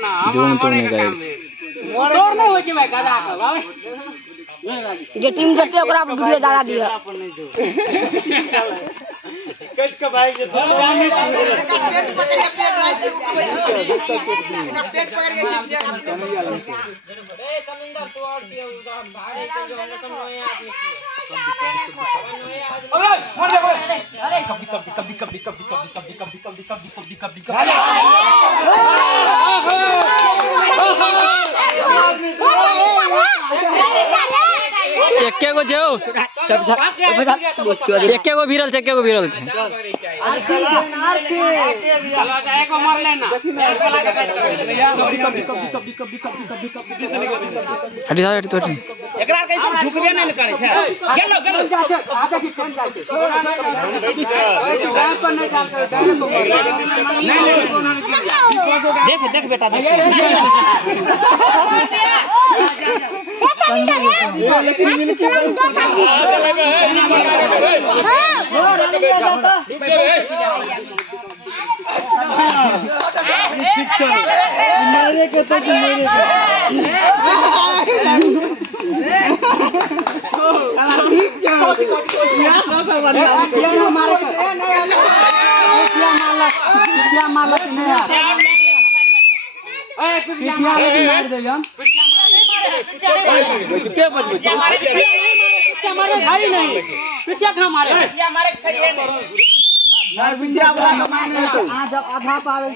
zoom तो नहीं करे मोटर नहीं होची भाई गादा भाई जे टीम जते ओकरा वीडियो डाला दिया कट के भाई के पेट पकड़ के ए समिंदर तू और दियो भाड़े के जो हम सब नया आदमी अरे कभी एक्के गो जो एक्के गो भिरल छे को मार लेना हटी जा हटी तो हटी एकरा कैसे झुकबे नहीं करे छे गेलो आधा की कौन जाए छे पर नहीं चाल कर देख बेटा देख लेकिन मिलके मेरे के तो मेरे आधा पावे